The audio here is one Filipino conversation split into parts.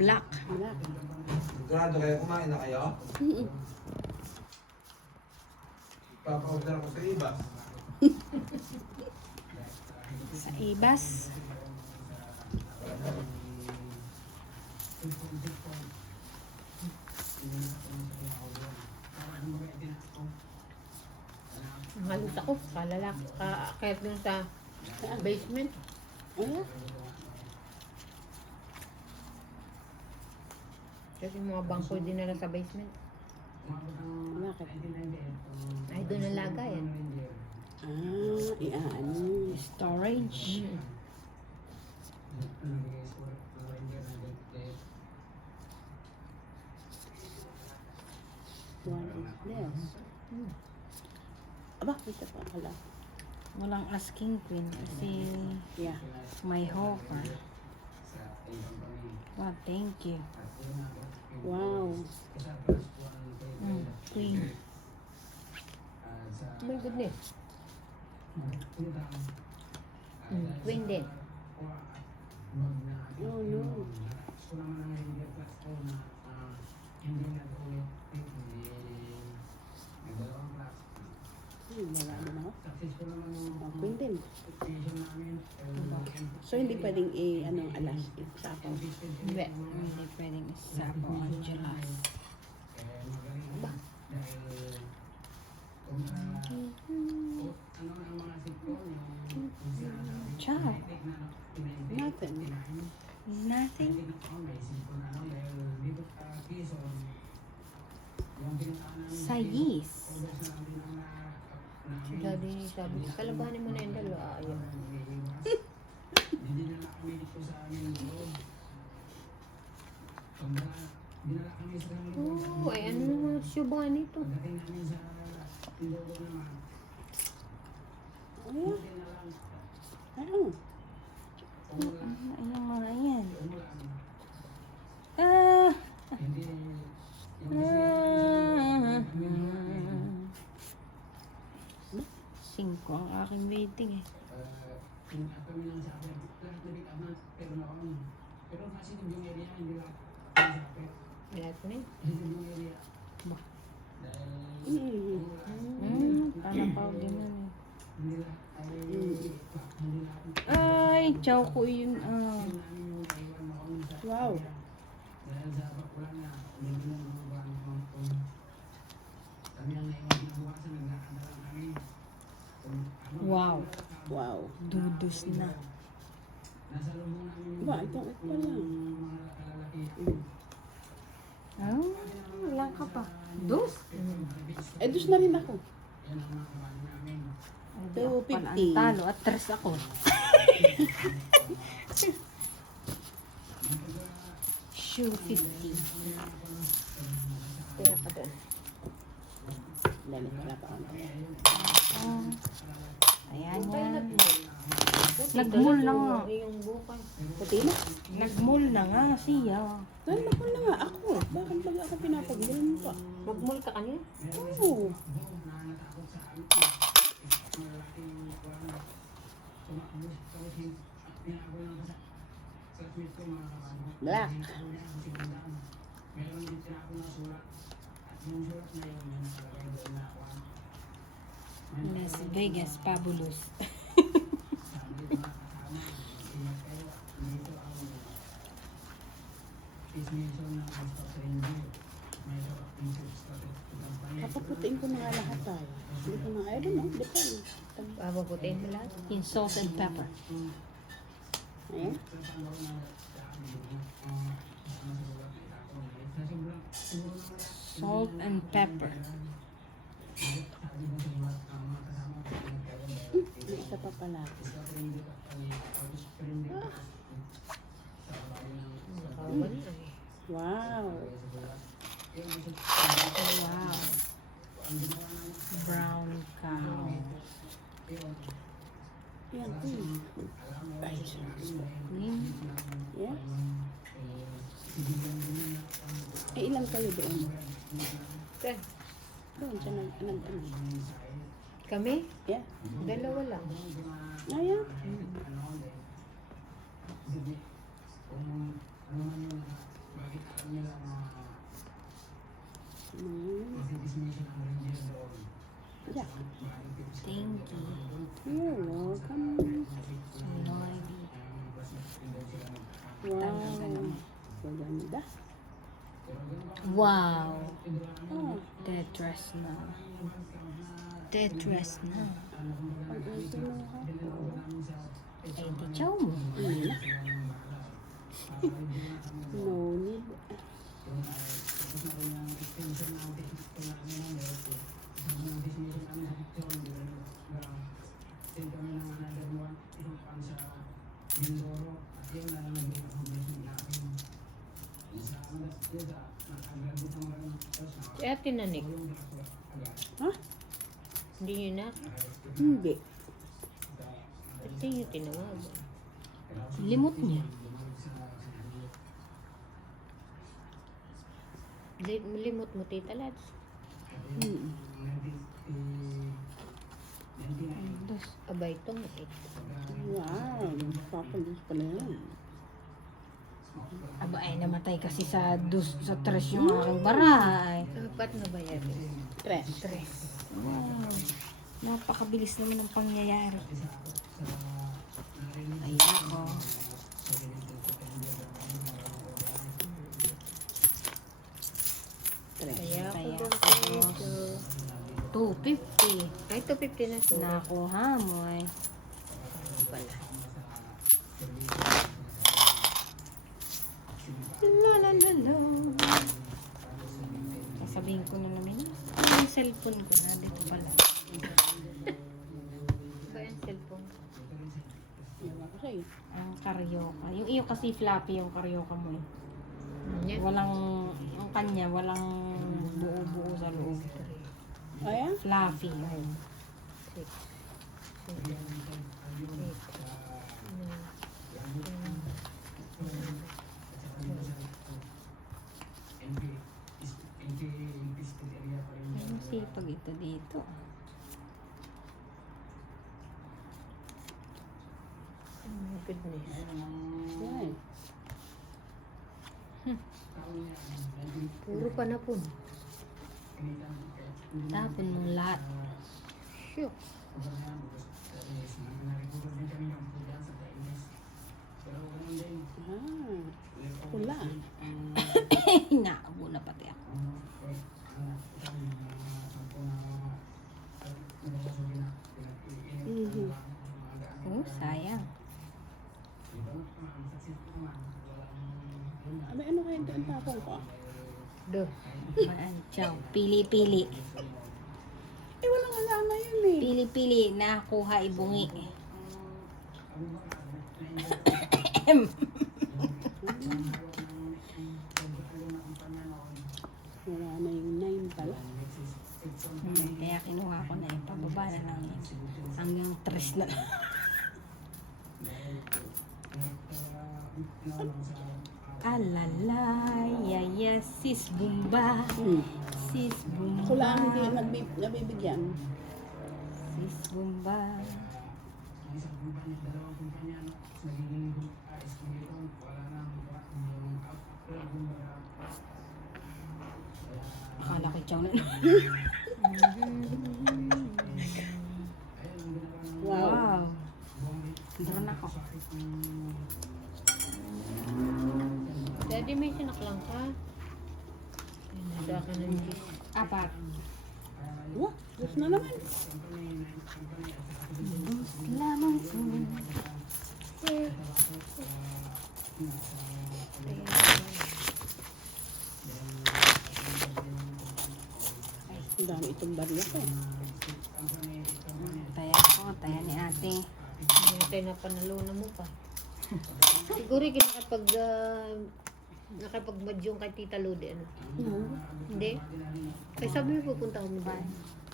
Black. Black. Sigurado kayo, kumain na kayo? Papa-order ako sa iba. Sa Ibas. Halos ako, kalalaki, kahit dun sa basement. Ano? Kasi mga bangko din nila sa basement. Bakit? Ay, doon ang lagayan. Ano? Storage. One is less. Aba, ito pa pala. Walang asking queen kasi Yeah. may hawker. Wow, thank you. Wow. Queen. Oh my goodness. Queen din. Oh no. Wala din ako. Oh, queen din. So, hindi pwedeng alas, isapaw. Hindi. Hindi pwedeng isapo ang jealous. Ba? Ciao. Nothing. Nothing. Sayis. Si Daddy sabi, kalabahanin mo na yung dalawa. Ayaw. Oh, ay ano naman syuba nito? Ano? Ano? Ano mga yan? Ah! Singko ang aking rating eh. Wala ko na yun. Parang pao din na eh. Ay, chow ko yun. Wow. Wow. Wow. Dudus na. Ba, ito pa lang. Ah, wala ka pa. Dus? Dus na rin ako. Hindi ako pala ang 250. talo at tres ako. Shoe 50. Kaya pa doon. Dali, wala pa ako. Ayan yan. Nagmul na nga. Puti na. Nagmul na nga siya. Dahil ako na nga ako. Bakit pag ako pinapagmul mo pa? Magmul ka kanina? Oo. Black. Las Vegas Fabulous. Papaputiin ko na nga lahat tayo. Hindi ko na, I don't know, depende. Papaputin mo lahat. In salt and pepper. Ayan. Salt and pepper. May isa pa pala. Wow. Wow. Brown cow. Yan, Ay, sorry. Yeah. Eh, ilan kayo doon? Okay. Doon, siya ano. Kami? Yeah. Dalawa lang. Ayan. 1, Yeah. Thank you. You're welcome. Lordy. Wow. Maganda. Wow. Oh, Tetras na. Tetras na. ang kinuha ko. Ay, di chow mo. No need. Si Ate Nanik, Ha? hindi nyo na. Hindi. Ate nyo tinawag. Limot niya. Limot mo, Tita Lads. Hmm. Dos. Abay, itong it. Wow. Papalis pala yan. Aba ay namatay kasi sa tres yung aking baray. Apat na ba yan? Tres. Tres. Oh, napakabilis naman ang pangyayari. Ay ako. Tres. Kaya ako Kaya doon ako. dito. 250. Ay, 250 na to. Nakuha mo ay. Pala. La la la la. Sasabihin ko na naman yung cellphone ko na dito pala. Ba yung cellphone? Ewan ko sa'yo. Ang karyoka. Yung iyo kasi floppy yung karyoka mo eh. Yan. Walang, ang kanya, walang buo-buo sa loob. Ayan? Fluffy. Ay. 6, 7, 8, 9, 10, 11, 12. Ang sipag ito dito. Oh my goodness. Yan. Puro panapon. Tapon mong lahat. Shoot. Ah. Pula. Naabo na pati ako. Mhm. Oh, sayang. Abay, ano kaya doon tapong ko? Do. Maantsaw. Pili-pili. Eh, walang alama yun eh. Pili-pili. Nakuha ibungi. Wala na yung 9 pala. Kaya kinuha ko na yung pababa na lang yun. Hanggang 3 na lang. Alalay, yaya, sis bumba. Hmm. Sis bumba. Ako lang hindi nabibigyan. Sis bumba. Akala ko chow na. Wow. Wow. Meron ako. Daddy, may sinaklang ka. Sa akin ng cheese. Apat. Wah, gusto na naman. Lamang po. Ang dami itong barya ko. Taya ko, taya ni ate. Natin na panalunan mo pa. Siguro nakapag-madyong kay Tita Lodi, ano? Hindi? Ay, sabi mo pupunta kami ba?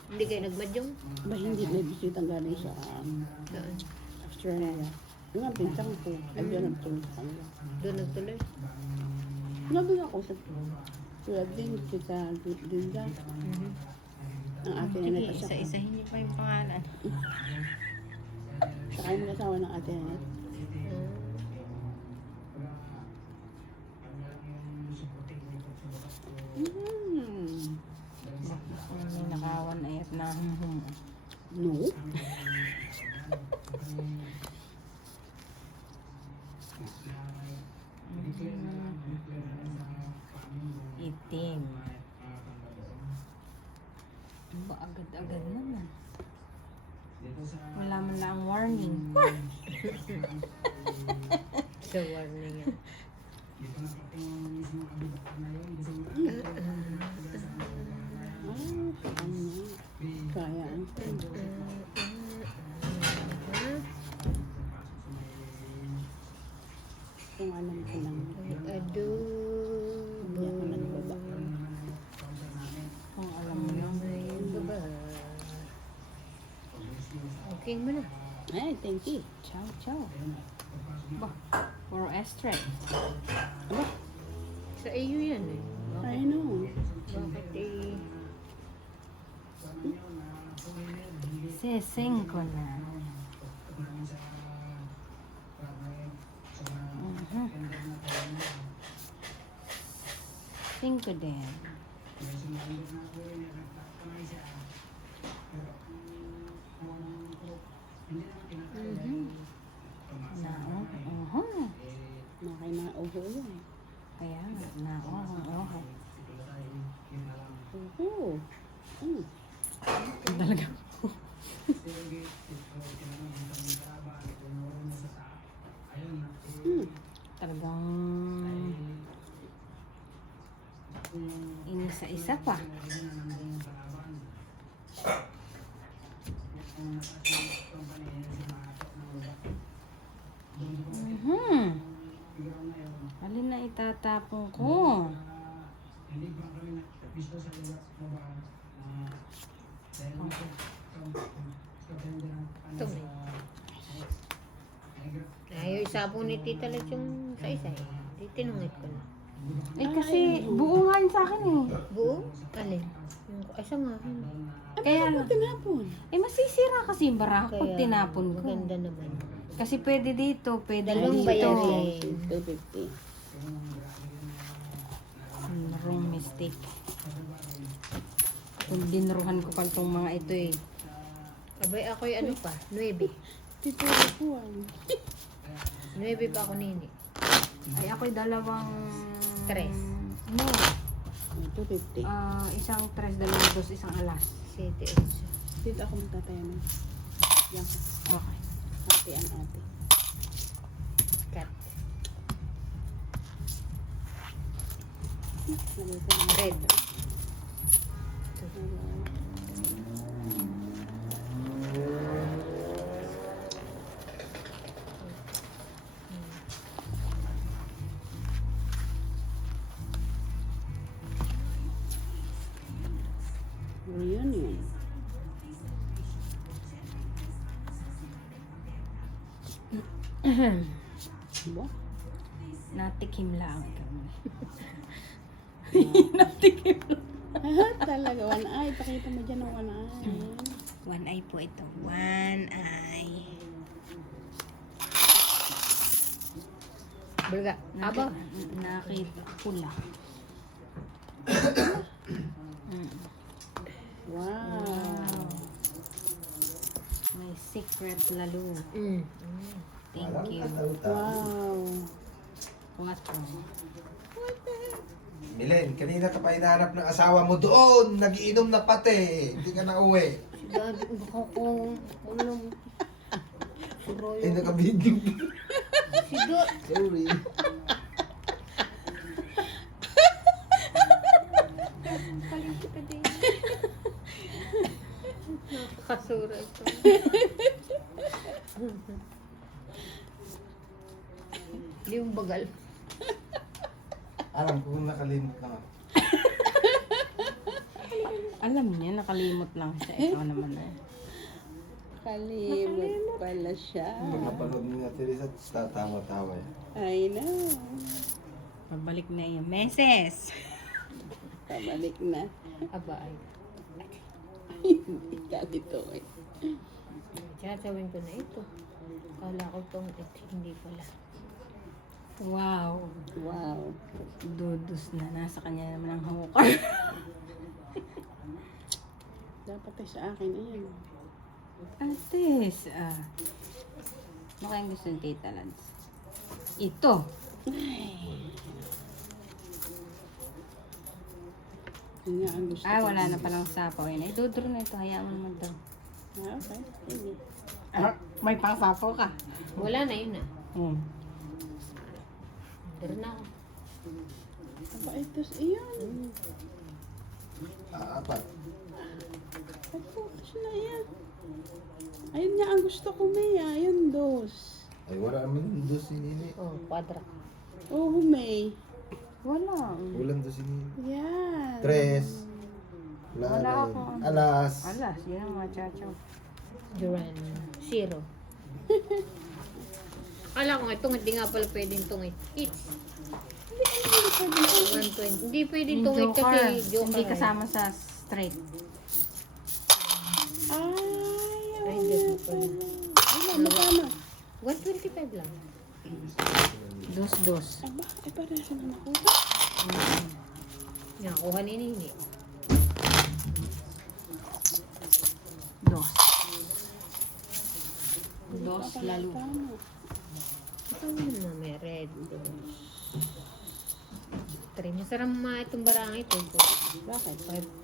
Hindi kayo nagmadyong? Ba hindi may bisita galing sa Saan? Australia. Yung nga, pinsang ko. Ay, doon nagtuloy sa kanila. Doon nagtuloy? Nabig ako sa tulad din, kita Linda. Ang ate na Sige, net. isa-isahin niyo pa yung pangalan. Saka yung asawa ng ate na net. kon ay at nahumhum. No? Itim. Ba agad-agad naman. Wala man lang warning. Sa warning yan. Kaya ang kung alam ko lang. Adobo. Hindi ako nagbaba. Kung alam mo lang. Baba. Okay mo na. Ay, thank you. Ciao, ciao. Ba, puro extract. Aba, Sa iyo yan eh. I know. Bakit eh? Seseng ko na. Sing ko din. Naong. Nakay na uho yan. Kaya nga, naong. Uho. Talaga. Talagang inisa-isa pa. Alin na itatapon ko? Ito mo. Ayaw isapon ni Tita Let yung sa isa eh. Di tinungit ko na. Eh kasi buo nga yun sa akin eh. Buo? Alin? Yung, ay sa nga. Kaya Tinapon. eh masisira kasi yung barako pag Kaya, tinapon ko. maganda naman. Kasi pwede dito, pwede Dalawang dito. bayarin. 250. Wrong mistake. Kung dinruhan ko pa itong mga ito eh. Abay ako'y ano pa? 9. Tito Juan. 9 pa ako nini. Ay ako'y dalawang... Tres. No. 250. Isang tres, dalawang dos, isang alas. 7, 8. Dito ako magtatayo ng. Yan ka. Okay. Ate ang ate. Cut. Nalito ng Red. Reunion. Ba? Natikim lang kami. Talaga, one eye. Pakita mo dyan ang one eye. One eye po ito. One eye. Bulga. Aba. Nakita pula. Wow. May secret lalo. Thank you. Wow. Quattro. Milen, kanina ka pa hinahanap ng asawa mo doon. Nagiinom na pati. Hindi ka na uwi. Dad, baka kung ulam. Eh, nakabinding. Si Dot. Sorry. Kalimti ka din. Nakakasura ito. Hindi yung bagal. Alam ko kung nakalimot na nga. Alam niya, nakalimot lang siya. Ikaw naman eh. Kalimot pala siya. Pag napanood mo na Teresa, tatawa-tawa yan. I know. Pabalik na yung meses. Pabalik na. Aba ay. Hindi ka dito eh. Tsatawin ko na ito. Kala ko itong hindi pala. Wow. Wow. Dudus na. Nasa kanya naman ang hukar. Dapat ay sa akin, ayan. Atis, ano kayang gusto ng Tita Lads? Ito. Yun nga ang gusto ko. Wala na palang sapaw yun. Dodro na ito, hayaan mo naman daw. Okay, sige. May pang sapaw ka. Wala na yun na. Pero na ako. Aba, ito, iyan. Apat. Ay, putos na yan. Ayun nga ang gusto ko, May. Ayun, dos. Ay, wala naman doon si Nini. Oh, kwadra. Oh, May. Wala. Kulang doon si Nini. Yan. Tres. Wala Wala na yun. ako. Alas. Alas, yun ang mga chachaw. Duran. 0. Kala ko nga, tungit. Di nga pala pwedeng tungit. It's 120. Hindi pwedeng Yung tungit kasi joker. Hindi kasama sa straight. Ay, Ay, oo Diyos nga ko pala. pala. Ay, magkano? 125 lang. Dos. Aba, ay parehas na nakuha. Nakakuha ni Nini. Dos. Dos lalo. Tama. Ito na may red. 3. Masarap mga itong barangay ito. Bakit?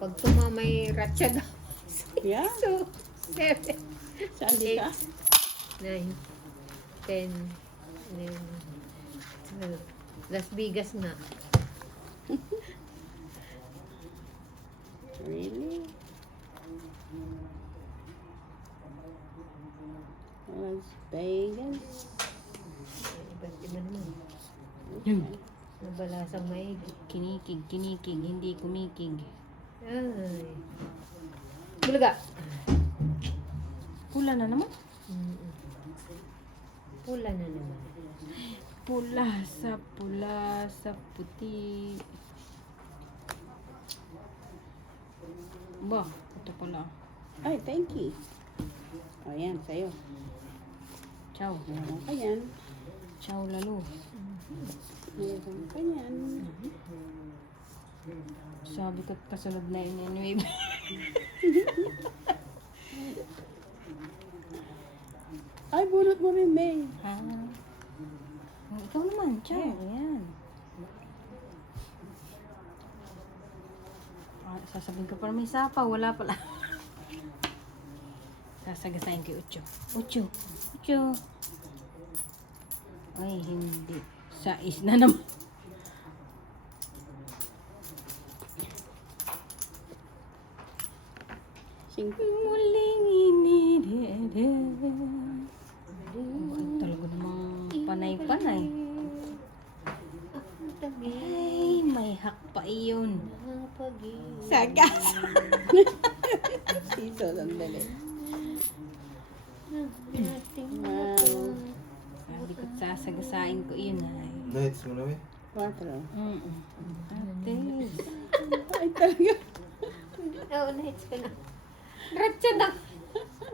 Pag tumamay ratcha daw. Yeah? So, 7, Saan di ka? 9, 10, 11, 12. Las Vegas na. Really? Las Vegas? Iba't iba naman. Yun. Nabalasang maigi. Kinikig, hindi kumikig. Ay. Bulaga. Pula na naman. Mm-mm. Pula na naman. Pula sa puti. Ba, ito pala. Ay, thank you. O, yan, sa'yo. Ciao. Meron ka yan. Ciao lalo. Meron ka yan. Sabi ko kasunod na yun anyway. Ay, bunot mo rin, May. Ha? Ikaw naman, ciao. Ayan. Sasabihin ko para may sapa, wala pala. Sasagasayin kay Ucho. Ucho. Ay, hindi. Sais na naman. Muling inidede. Talaga namang panay-panay. Ay, may hak pa iyon. Sagas. Sito, sandali. Wow. Sabi ko sasagasain ko iyon. Ay. Nights mo na eh. 4. Atis. Ay, talaga. Oo, na-hits ko na. Ratcha na.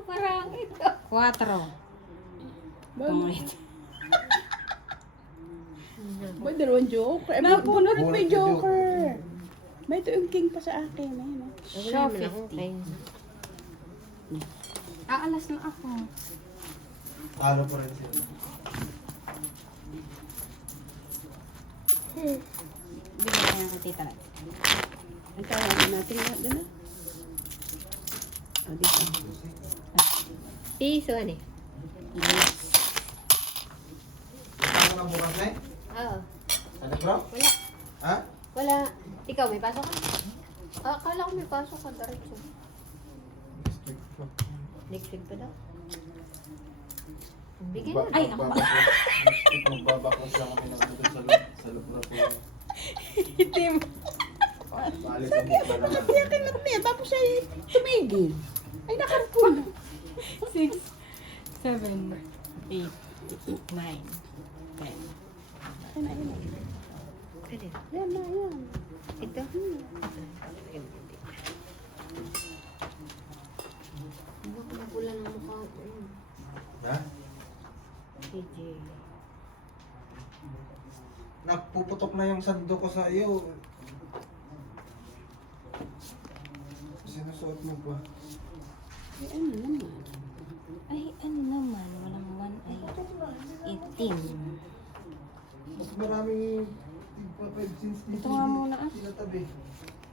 Parang ito. 4. Pangit. Boy, dalawang joker. Eh, bunot mo yung joker. May ito yung king pa sa akin. Ayun, oh. Show 50. Aalas na ako. Talo pa rin sila. Bigyan ko yan kay Tita Lat. Ang tawagan natin lahat doon, ah. O, dito. Piso, ano eh? Yes. Ano ka bukas na eh? Oo. Ano bro? Wala. Ha? Wala. Ikaw, may pasok ka? Akala ko may pasok ka. Diretso. Next week pa daw. Bigyan na. Ay, ako ba? Magbabaklas lang kami ng ano doon sa loob na po. Itim. Palit ang mukha naman. Kaya kinat niya, tapos ay tumigil. Ay, nakarpul. 6, 7, 8, 9, 10. Ayun na, ayun na. Ano? Yan na, yan. Ito? Wala na mukha ko. Ha? CJ. Napuputok na yung sando ko sa iyo. Sinusuot suot mo pa. Eh, ano naman? Ay, ano naman, walang 1 ay 18. Mas maraming tigpa 5 cents dito. Ito nga muna, ah. Tinatabi.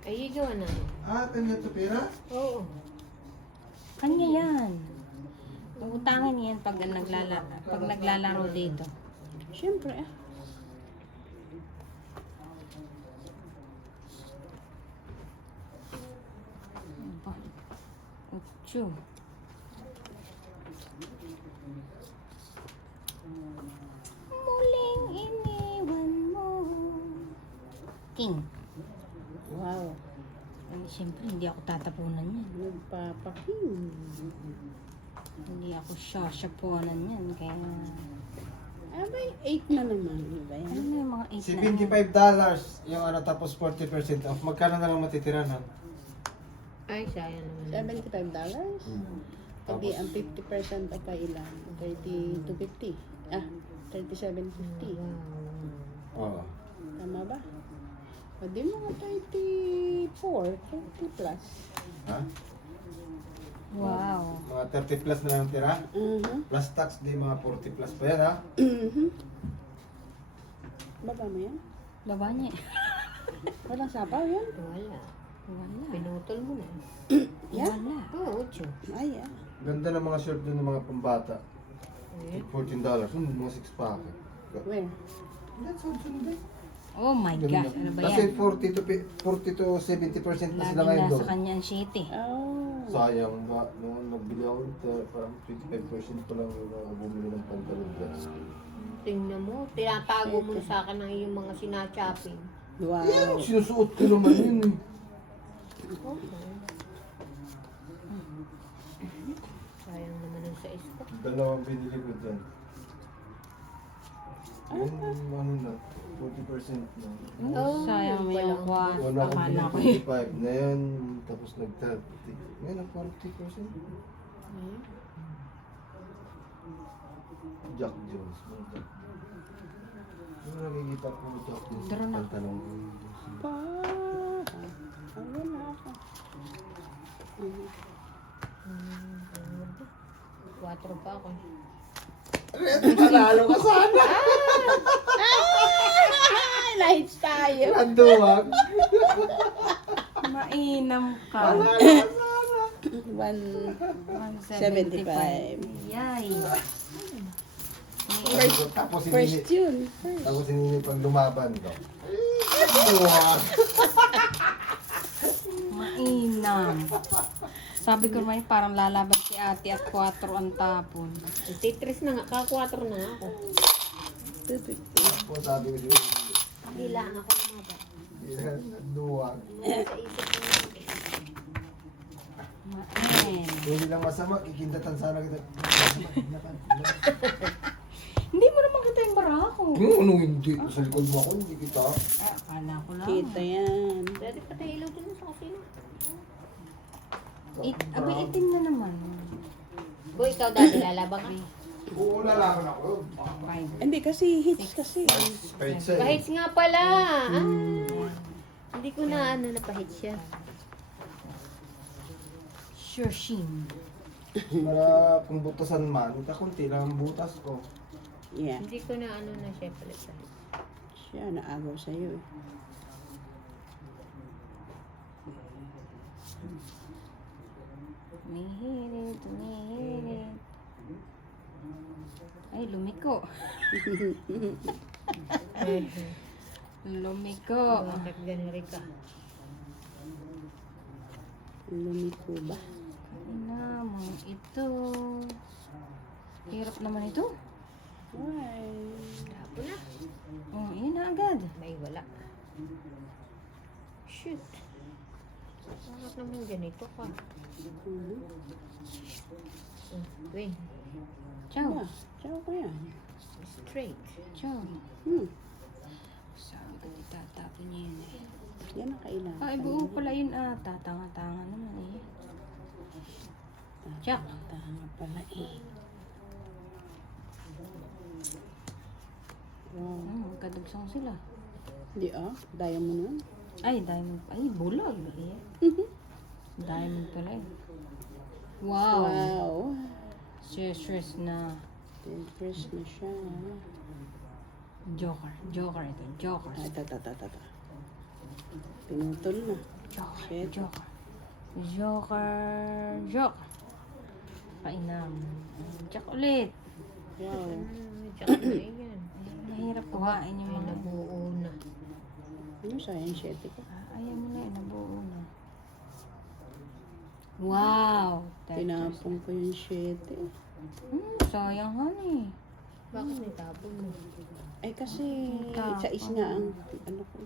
Ay, gawa na. Ah, kanya to pera? Oo. Kanya yan. Pag-utangin yan pag naglalaro dito. Siyempre, ah. Ano pa? 8. Muling iniwan mo. King. Wow. Ay, siyempre, hindi ako tatapunan yan. Nagpapaking. Hindi ako sasyapuanan yan. Kaya, Abay, 8 na naman. Diba ano yan? na yung mga 8 na? $75 yung ano tapos 40% off. Magkano na lang matitira nun? Ay, sayang naman. $75? Hindi, ang 50% of ay ilan? 30 to 50. Ah, 37.50. Oo. Tama ba? O di mga 34, 30 plus. Ha? Wow. Mga 30 plus na lang tira? Plus tax, di mga 40 plus pa yan ha? Baba mo yan? Baba niya eh. Walang sapaw yan? Wala. Wala. Pinutol mo na. Yan? Wala. Oo, 8. Ay, ah. Ganda ng mga shirt doon ng mga pambata. Eh, $14. Mga 6 pack. Where? That's all sunday. Oh my gosh. Ano ba Kasi yan? 40 to 70% na Lagi sila ngayon nasa doon. kanya ang shitty. Oh. Sayang ba, nung nagbili ako ito, parang 25% pa lang yung mga bumili ng pantalon dyan. tingnan mo. Tinatago mo na sa akin ang iyong mga sinachopping. Wow. Yan, sinusuot ko naman yun eh. Okay. Sayang naman ang sa isko. Dalawang binili ko dyan. Yung ano na, 40% na. Oh, Sayang mo yung kwan. Wala akong Akala ko binili eh. 25 na yan, tapos nag-30. Ngayon ang 40%. Jack Jones. Mga Jack Jones. Yung nakikita ko Jack Jones. Tara na. Pantalong. Pa. Ano na ako? 4 pa ako. Panalo ka sana! Ay, lights tayo. Anduwag! Mainam ka. Panalo ka sana! 175. Yay. Tapos First hindi, yun. First. tapos hindi pag lumaban ko. Anduwag! Mainam. Sabi ko naman parang lalaban si ate at 4 ang tapon. Tetris na nga. Ka-4 na nga ako. Tapos sabi ko siya, Dilaan ako lumaba. anduwag. Sa isip ko na. Main. Hindi lang masama, kikindatan sana kita. Hindi mo naman kita yung barako. Ano hindi? Sa likod mo ako, hindi kita. Akala ko lang. Kita yan. Dati pa tayo ilaw din sa kusina. Abay, itim na naman. Boy, ikaw dati lalaban ka. Oo, lalaban ako. 5. Hindi kasi hits kasi. Kahit sa'yo. Pahits nga pala. Hindi ko na napahit siya. Shurshin. Para kung butasan man, kakunti lang ang butas ko. Yeah. Hindi ko na na siya pala siya. Siya, naagaw sa'yo eh. Umihirit, umihirit. Ay, lumiko. Lumiko. Bakit ganari ka? Lumiko ba? Ina mo, ito. Hirap naman ito. Why? Tapo na. Oh, yun na agad. May wala. Shoot. Bakit naman ganito ka? Wait. Ciao. Ah, ciao ko yan. Straight. Ciao. Sabi ko, itatapon niya yun eh. Yan ang kailangan. Ay, buo pala yun ata. Tanga-tanga naman eh. Ciao. Tanga pala eh. Wow. Magkadugsong sila. Hindi ah, diamond nun. Ay, diamond. Ay, bulag. Eh. Diamond pala eh. Wow. Wow. Serious na. 10 na siya. Joker. Joker ito. Joker. Ay, tata. Pinutol na. Joker. Shit. Joker. Joker. Joker. Painam. Jack ulit. Wow. Tsaka na yan. Mahirap kuhain yung Ay, mga... nabuo na. Ano sayang 7 ko? Ayaw mo na yun. Nabuo na. Wow. Tinapon ko yung 7. Sayang honey. Bakit may tapon mo? Ay kasi Tapon. sa is nga ang ano ko.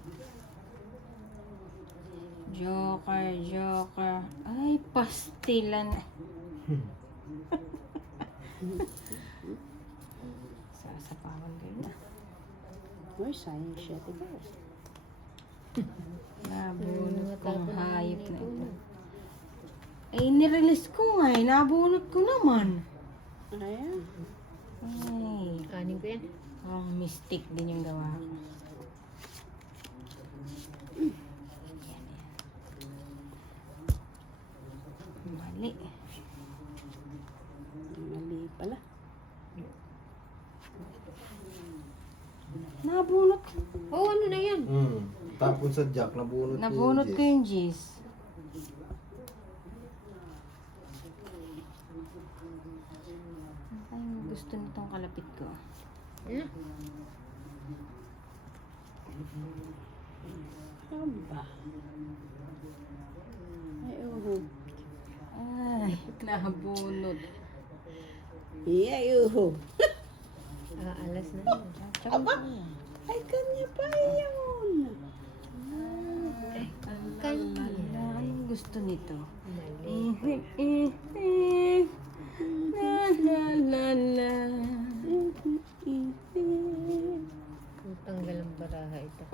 Joker. Joker. Ay, pastilan. Sasapawan kayo na. Uy, sayang 7 ko. Nabunot kong hayop na ito. Eh, nirelease ko nga eh. Nabunot ko naman. Ayan. Ay, Kanin ko yan. ang mistake din yung gawa ko. Mali. Mali pala. Nabunot. Oh, ano na yan? Tapon sa jack, nabunot niya Nabunot ko yung G's. Ano kayong gusto nitong kalapit ko? Ano? Ano ba? Ay, Ay, nabunot. Yeah, yuhu. Alas na yan. Aba! Ay, kanya pa yun. Ang kanya. Anong gusto nito? Mali. La la la la. Kung tanggal ang baraha ito.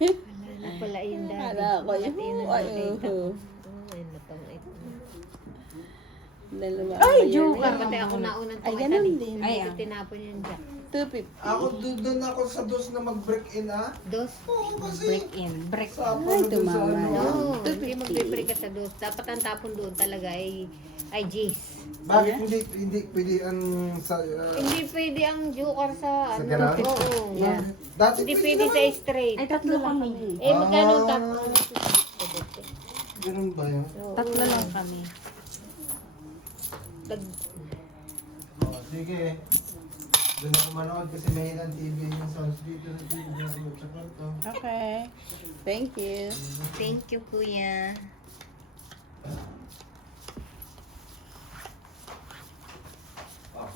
Wala na pala yung daddy. Para ko Bakit yun. yun Ay, ang nakita yuhu. ko? Ay, natang ito. Dalawa. Ay, ba yun? joker. Pati ako naunang Ay, tumata ganun din. din. Ay, Ay, tinapon yun dyan. 250. Ako doon ako sa dos na mag-break in Dos? Oo, kasi Break in. Break sa in. Ay, doon sa tumama. ano. No, hindi magbe-break ka sa dos. Dapat ang tapon doon talaga ay G's. Bakit hindi pwede ang sa... Hindi pwede ang joker sa Sa ano. ganun? Oo. Yeah. Dati Hindi pwede sa straight. Ay, tatlo kami. Eh, magkano ang Ah. tapon? Ganun ba yun? Tatlo lang kami. Oh, sige. Doon ako manood kasi may ilang TV yung sounds dito sa TV sa kwarto. Okay. Thank you. Thank you, kuya. Oh.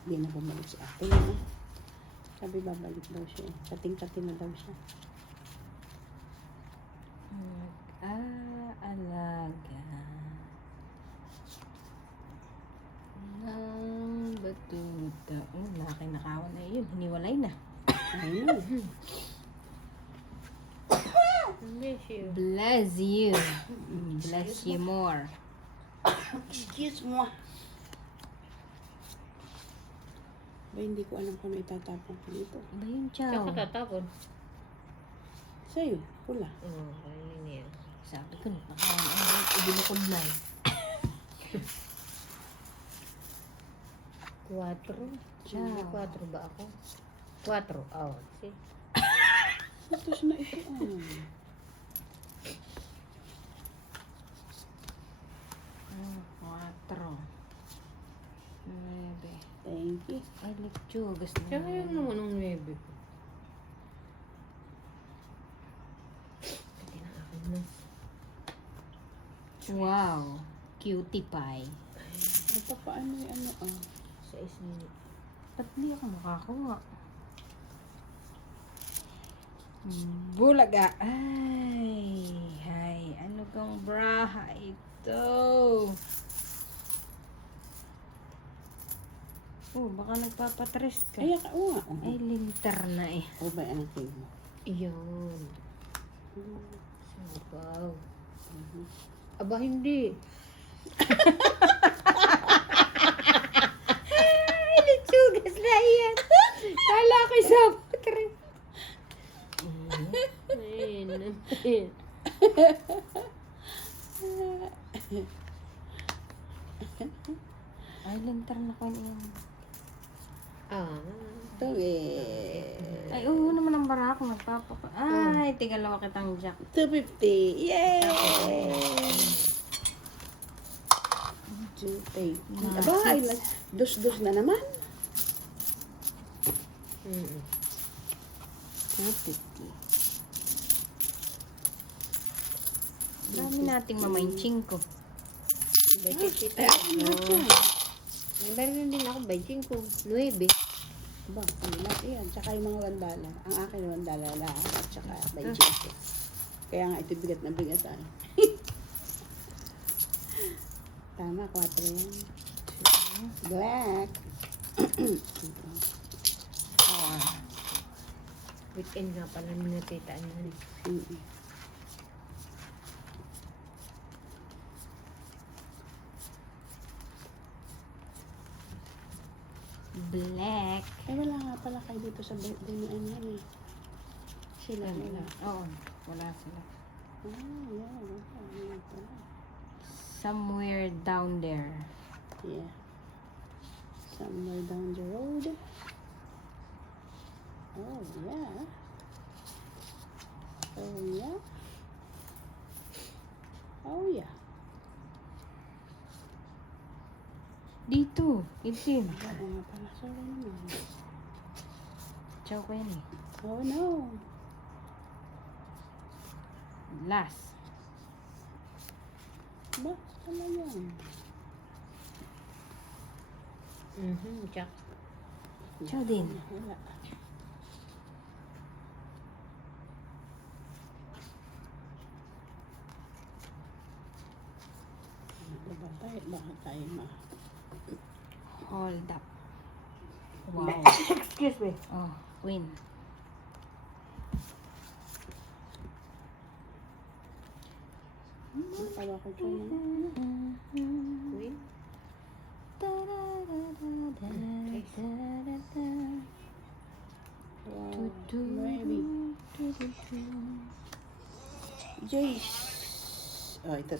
Hindi na bumalik si ate. No? Sabi babalik daw siya. Kating-kating na daw siya. Mag-aalaga ng batuta. Nakinakawan na yun. Hiniwalay na. Ayun. Bless you. Bless you. Bless you more. Excuse mo. Ba, hindi ko alam kung ano itatapon ko dito. Ba yun, Chow? Saan ka tatapon? Sa'yo, pula. Oo, kainin niya. Sabi ko, nakawan ang ibinukod na eh. 4. Ciao. May 4 ba ako? 4. Oh, see? Ito siya na ito. Cuatro. Nueve. Thank you. Ay, lechugas na. Tsaka yung naman ang 9 ko. Pati na akin na. Wow. Cutie pie. Ito paano yung ano Sa isminute. Ba't di ako makakuha? Bulaga. Ay, ano kang braha ito? Oh, baka nagpapatres ka. Ay, oo nga. Ay, linter na eh. O ba ang king mo? Iyon. Sabaw. Aba, hindi. Ay, litsugas na yan. Kala ko sabot rin. Ayun. Ay, lintar na ko yun. Ah. Ito eh. Ay, oo naman ang bara ako. Nagpapaka. Ay, tigalawa kitang jack. 250. Yay! Jutay. Aba, ay, dos-dos na naman. Mm. 250. Dami nating mamainching ko. May kita. Ay, ako na dyan. May meron din ako by 5. 9. Aba, ano lang yan. Tsaka yung mga $1. Ang akin $1 lahat. At tsaka by Jake. Kaya nga ito bigat na bigat ay. Tama, 4 yan. Black. Weekend nga pala nung natitaan yan. Black. Eh, wala nga pala kayo dito sa birthday ni Anyan eh. Sila nila. Oo, wala sila. Yeah. Somewhere down there. Yeah. Somewhere down the road. Oh, yeah. Oh, yeah. Oh, yeah. Dito, itim. Oo nga pala. Sorry naman. Chow ko yan eh. Oh, no. Last. Ba? Ano yan? Jack. Chow din. Wala. Diba tayo? Bakit tayo Hold up. Wow. Excuse me. Oh, queen. Natawa ko siya na. Wait. Wow. Maybe. Jace. Oh, ito.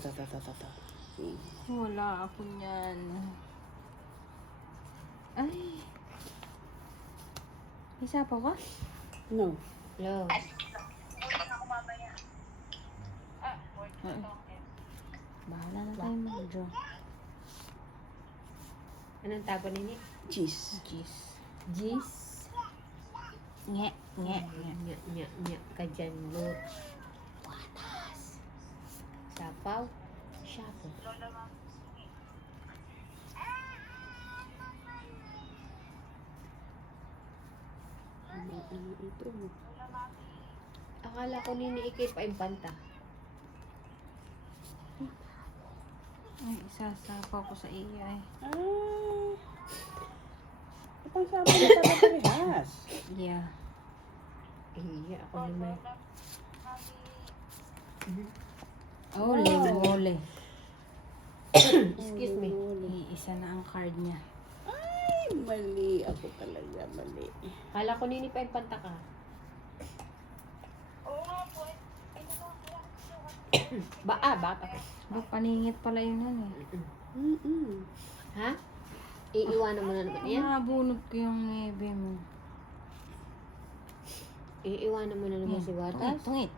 Wala ako niyan. Ay. Isa pa ba? No. Hello. Ay. Bahala na tayo mag-draw. Anong tapo nini? Cheese. Jeez. Nge. Nya ka dyan, Lord. Sapaw. Shapo. Ano ito? Akala ko nini ikip ay panta. Ay, isasapaw ko sa iyo eh. Ah. Itang sama na pala parehas. Yeah. Iya, ako naman. Oh, lemole. Excuse me. Iisa na ang card niya. Ay, mali. Ako talaga, mali. Akala ko nini pa ay panta ka. Baka. Ba, paningit pala yun yan eh. Ha? Iiwanan mo na naman yan? Nabunot ko yung nebe mo. Iiwanan mo na naman si Watas? Tungit.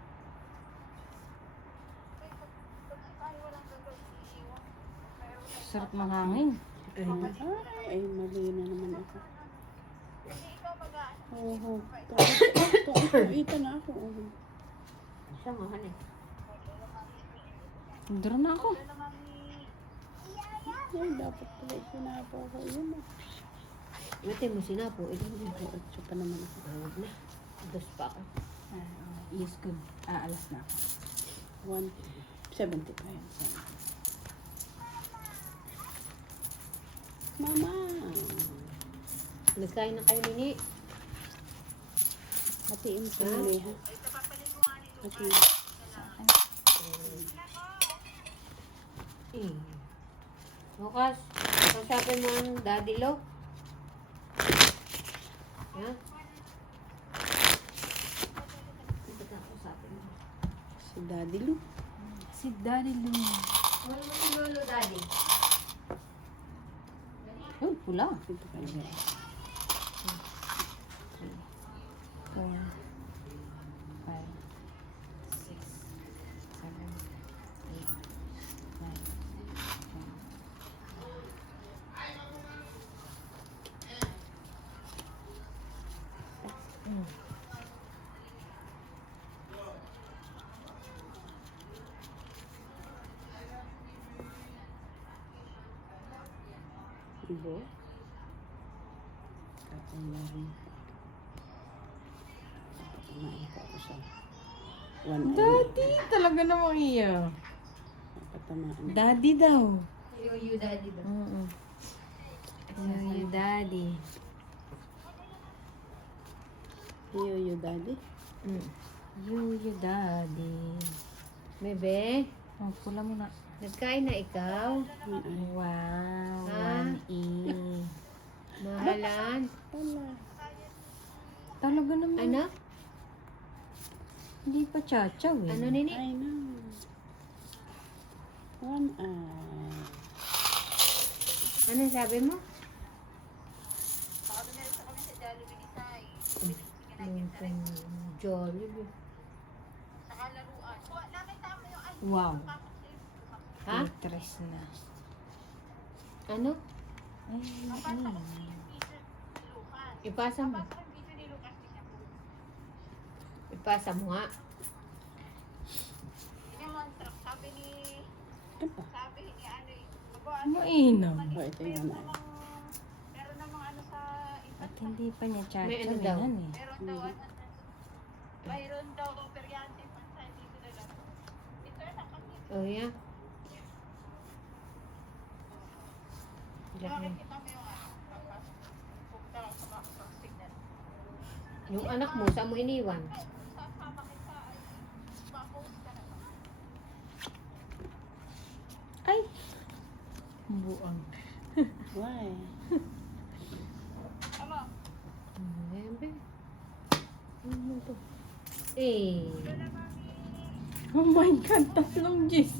Sarap ng hangin. Ay, mali na naman ako. Oo. Ito na ako. Siya nga, hanay. Draw na ako. Ay, dapat pala sinapo ko yun. Mati mo sinapo. Ito mo. Ay, 8 pa naman ako. Huwag na. Dos pa ako. Yes, good. Alas na ako. 170 pa yan. Mama! Nagkain na kayo nini. Hatiin sa nila, ha? Hatiin. Eh. Bukas, kausapin mo ang Daddy Lo. Ha? Ito ka, kausapin mo. Si Daddy Lu. Si Daddy Lu. Wala mo si Lolo, Daddy. Uy, pula. Ito kaya. 4, 5, 6, 7, 8, 9, 10. Ibo. Kakayarin. Kumain pa ako sa 1 Daddy, talaga namang iya. Patamaan. Daddy daw. You, Daddy ba? Oo. Yung daddy. Yo, Daddy. You daddy. Bebe, Oh, pula mo na. nagkain na ikaw? Wow, Ah. 1E. Mahalan? Wala. Talaga naman. Ano? Hindi pa chachaw eh. Ano, Nini? I know. 1 eye. Ano sabi mo? Yung Jollibee. Wow. Ha? Tres na. Ano? Ay, Ipasa mo. Ipasa mo nga. mainam. Oh, ito yung 1 eye. At hindi pa niya chachaw. May ano daw? yan eh. Oh, yeah. Yung anak mo, saan mo iniwan? Ay! Buang. Why? Bebe. Ano to? Eh. Oh my God, tatlong G's.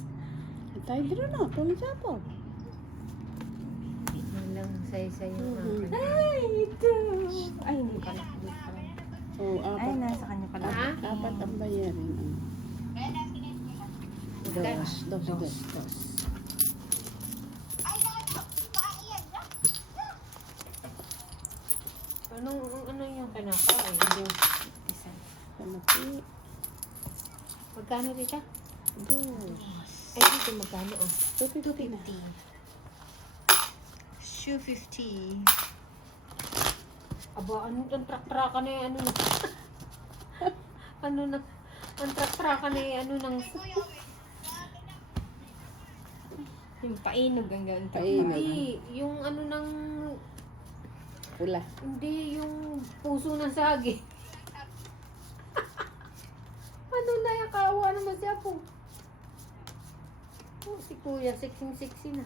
Tayo dito na. Pumisapo. Walang say-say yung akin. Ay, ito. Ay, hindi pala. Oh, Ay, apat. nasa kanya pala. Ha? Apat ang bayarin. Dos. Ano yung kinakain? Isa. Kalaki. Magkano dito? Dos. Ay, dito magkano ah? 250 na. 250. Aba, ano ang trak-traka na ano na? Ano na? Ang trak-traka na ano nang... Yung painog hanggang Painog. Hindi, yung ano ng... Pula. Hindi, yung puso ng sagi. Ano na yung kawa naman siya po? Oh, si kuya, sexy na.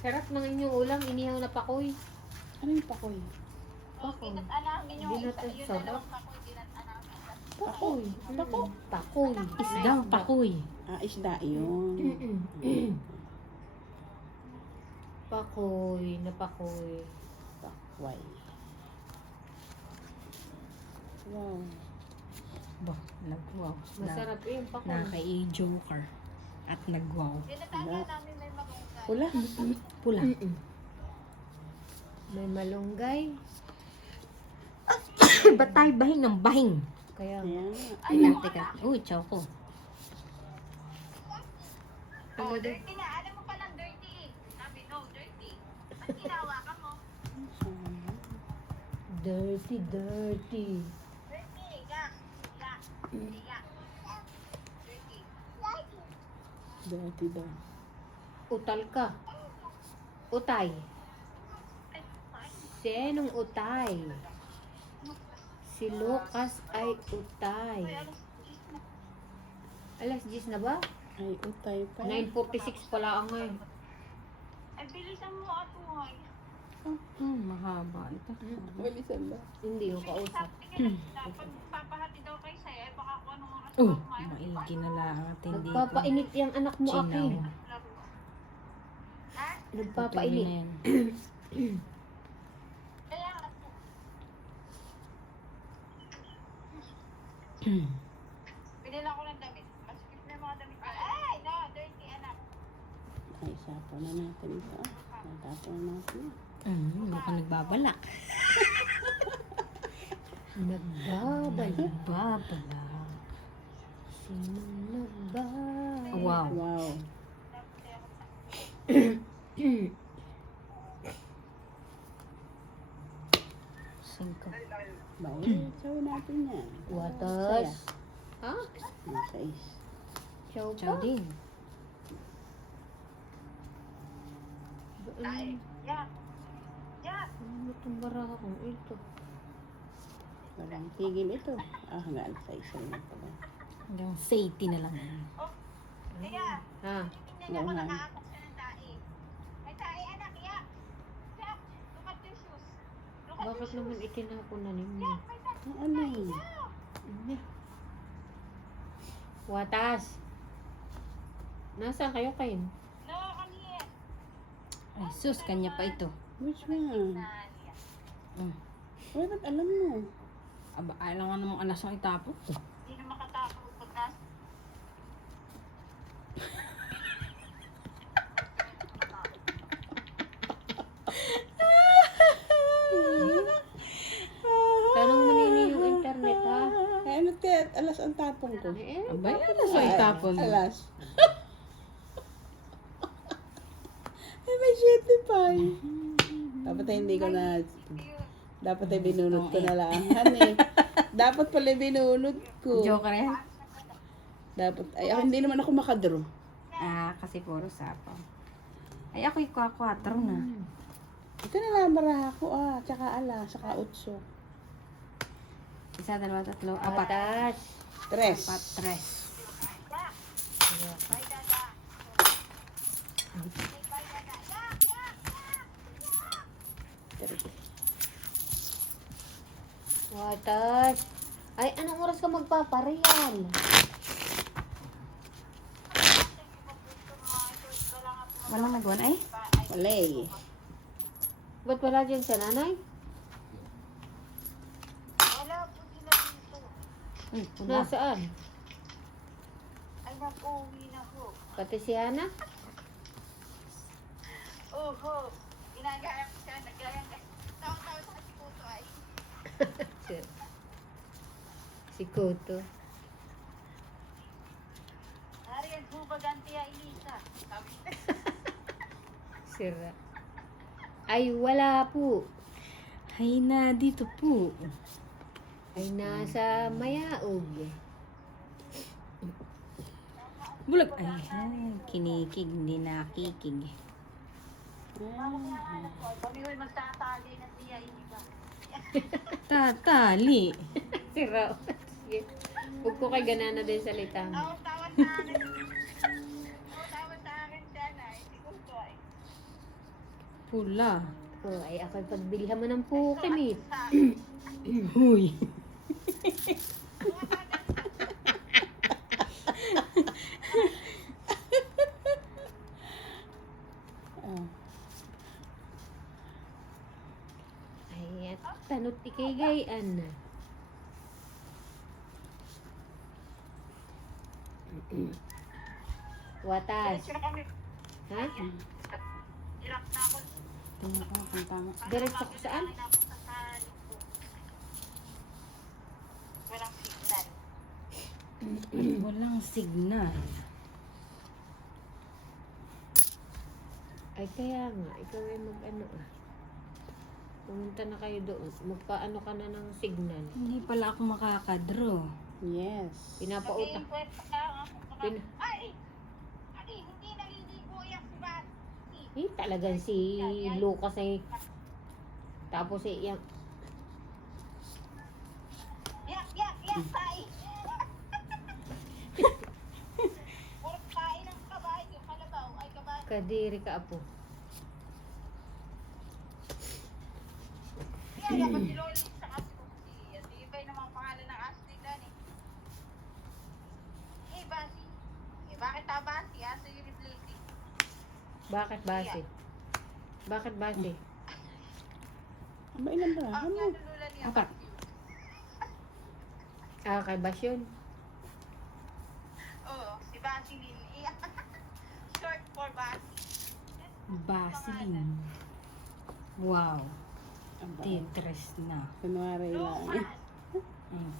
Sarap ng inyong ulam, inihaw na pakoy. Ano yung pakoy? Pakoy. Binatad sarap. Pakoy. Pako. Pakoy. Isdang pakoy. Ah, isda yun. Pakoy, na pakoy. Pakway. Wow. Ba, nag-wow. Masarap yung pakoy. Naka-joker. At nag-wow. Pula. Pula. May malunggay. Ba't tayo bahing ng bahing? Kaya Ayan. Teka. Uy, choco. ano daw? Dirty. Dirty daw. Utal ka. Utay. Sinong utay? Si Lucas ay utay. Alas 10 na ba? Ay, utay pa. 9:46 pala ang ngayon. Mahaba ito. Walisan ba? Hindi yung kausap. Oh, maigi na lang at hindi ko. Nagpapainit yung anak mo, Chinaw. Aki. Patuloy Nagpapainit. na yan. Ay, sapo na natin ito. Natapon natin. Mukhang nagbabalak. Nagbabalik. Nagbabalak. Sino nagbabalik? Wow. Wow. Singko. Bawal. Sawin natin yan. Watas. Ha? Nasa is. Chow Ciao pa? din. Ano itong baraha kong ito? Walang tigil ito. Ah, hanggang sa isa na pala. Hanggang safety na lang. Ha? Ngayon. Bakit naman itinapon na ninyo? Ano yun? Watas. Nasaan kayo, Kain? Ay, sus, kanya pa ito. Which one? Mm. Wala ba't alam mo? Aba, kailangan namang alas ang itapon. Tanong mo nini yung internet, ha? Ay, ano Ted? Alas ang tapong ko. Eh, Aba, alas ang itapon mo. Alas. Ay, may shitty pa. Dapat ay hindi ko na... Dapat ay binunod ko na lang. Honey, dapat pala binunod ko. Joker yan? Dapat, ay ako, hindi naman ako makadraw. Ah, kasi puro sapaw. Ay, ako yung 4 na. Ito na lang baraha ko tsaka ala, tsaka utso. 1, 2, 3, 4. Watas. 3. 4, 3. Watas. Ay, anong oras ka magpapareal? Walang nagwan ay? Walay. Ba't wala dyan sa nanay? Uy, pula. Nasaan? Pati si Hana? Si Kuto. Sira. Ay, wala po. Hay na, dito po. Ay, nasa Mayaog. Bulag. Ay, kinikig, hindi nakikig. Tatali. Sira. Sige. Huwag ko kay ganana din salita. Pula. Oh, ay ako'y pagbilhan mo ng pukin eh. Huy. Ah. Ay, at tanot ikay gayan. Watas. Ha? Tingnan ko kung tama. Diretso ko saan? Walang signal. Ay, kaya nga. Ikaw ay mag-ano ah. Pumunta na kayo doon. Magpaano ka na ng signal. Hindi pala ako makakadraw. Yes. Pinapautak. Pin talagang si Lucas ay tapos ay yung Kadiri ka apo. Bakit base? Bakit base? Aba, ilan ba? Ano? Apat. Ah, kay Bas yun. Vaseline. Wow. Aba, Tetris na. kunwari lang.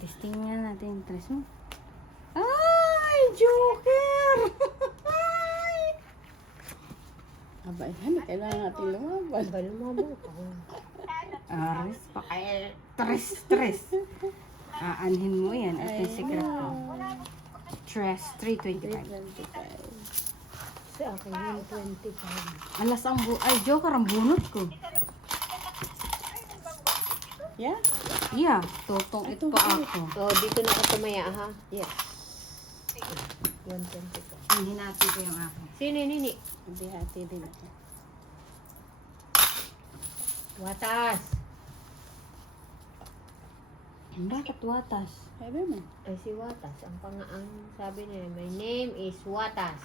Testing nga natin yung tres mo. Ay! Joker! Ay! Aba, yan. Kailangan natin lumaban. Ba lumabot ako? Aris pa kay tres. Aanhin mo yan. Ito yung secret ko. Tres, 325. 325. Sa akin yung 25. Alas ay Joker ang bunot ko. Yeah? Yeah, tutong ito pa ako. Oh, dito na ako tumaya ha. Yes. 125. Ang hinati ko yung akin. Sino yun, Nini? Hindi hati din ako. Watas. Bakit watas? Sabi mo. Ay, si Watas. Ang sabi niya, my name is Watas.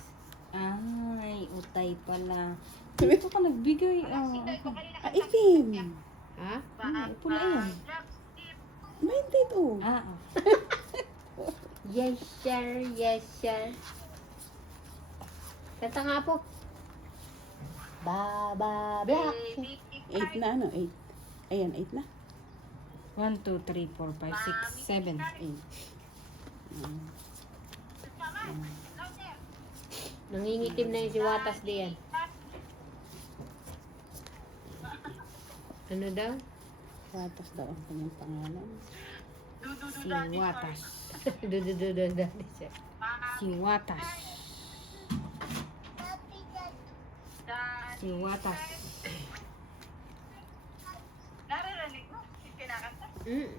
Ay, utay pala. Ito ka nagbigay. Ah, itim. Ha? Pula yan. Hindi ito. Ah, Yes, sir. Yes, sir. Kanta nga po. Black. 8 na ano? 8. Ayan, 8 na. 1, 2, 3, 4, 5, 6, 7. 8. Nangingitim na yun si Watas diyan. Ano daw? Watas daw ang kanyang pangalan. Si Watas. Dudududududud siya. Si Watas. Si Watas. Mm.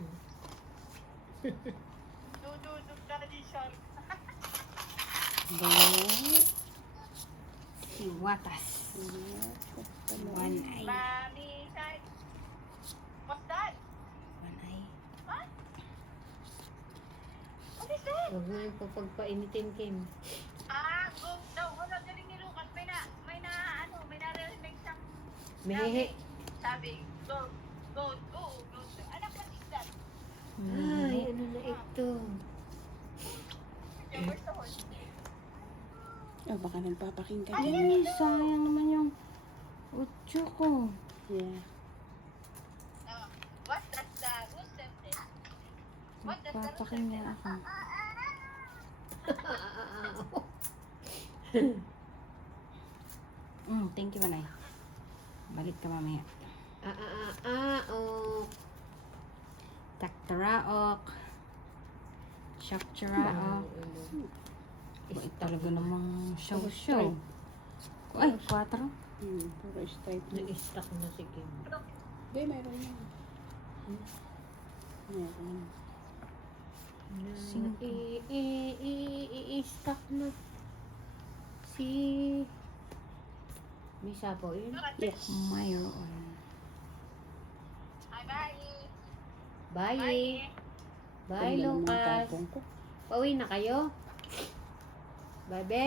Si Watas. One eye. One eye. Huwag mo yung papagpainitin, Kim. Mehehe. Ay, ano na ito? Oh, baka nagpapakinggan Ay, yan. sayang naman yung utso ko. Yeah. Papakinggan ako. Thank you, Manay. Balik ka mamaya. Oh. Taktaraok. Shaktaraok. Bait talaga namang show. Ay, 4. Puro straight na. Na-stuck na si Kim. Hindi, mayroon yan. Meron. Sino? I-stuck na. Si... May sapo yun? Yes. Mayroon. Bye. Bye, Ganda naman Lucas. tapong ko. Pauwi na kayo? Bye, be.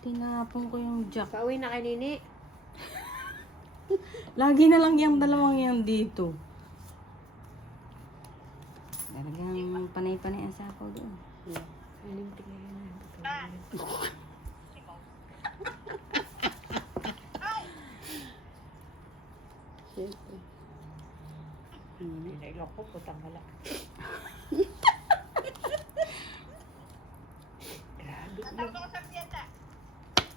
Tinapon ko yung jack. Pauwi na kay Nini. Lagi na lang yung dalawang yan dito. Talagang panay-panay ang sapaw doon. Yeah. Aling tingnan na. Siyempre. Nilok ko, putang wala. Grabe.